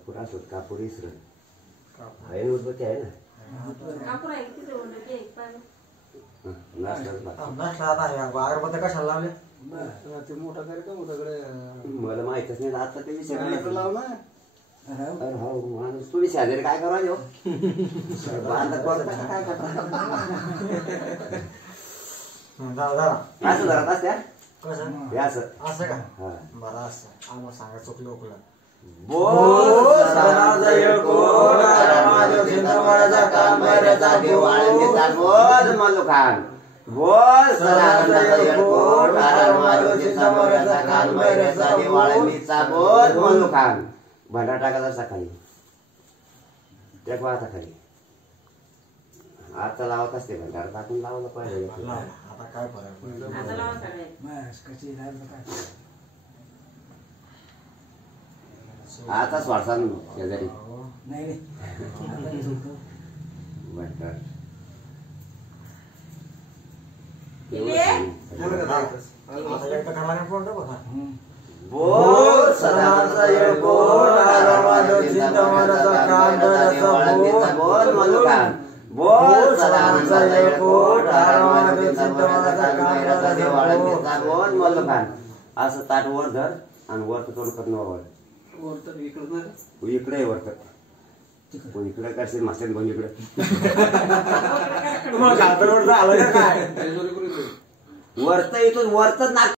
कापूर असत कापूर इसर आहे ना उदबत्ती आहे ना कापूर आहे किती ओढले अगरबत्त्या कशाला लावल्या ते मोठा कार्यक्रम होताकडे मला माहितच नाही आता ते विषय लाव ना अरे हो माणूस तुम्ही शेजारी काय करा देऊ काय करता असं जरा असत्या कसं असं असं का हा बरं असं आम्हाला सांगा चुकलं ओकलं बोल सदाजय कोण महादेव चिंतामणीचा कांबऱ्याचा देव आळंदीचा बोल मल्लुखान बोल सदाजय कोण महादेव चिंतामणीचा कांबऱ्याचा देव आळंदीचा बोल मल्लुखान भंडारा टाकायचा सकाळी एक वाजता खाली आता लावत असते भंडारा टाकून लावलं पाहिजे आता काय फरक आता लावा सगळे आता स्वारसा शेजारी नाही भंडार बोल सदाजय कोण महादेव चिंतामणीचा कांबऱ्याचा देव आळंदीचा बोल मल्लुखान बोल सदाजय कोण महादेव चिंतामणीचा कांबऱ्याचा देव आळंदीचा बोल मल्लुखान असं ताट वर धर आणि वर करून करणार इकडे वर कर इकडे करशील मासेन पण इकडे वरत इथून वरत नाक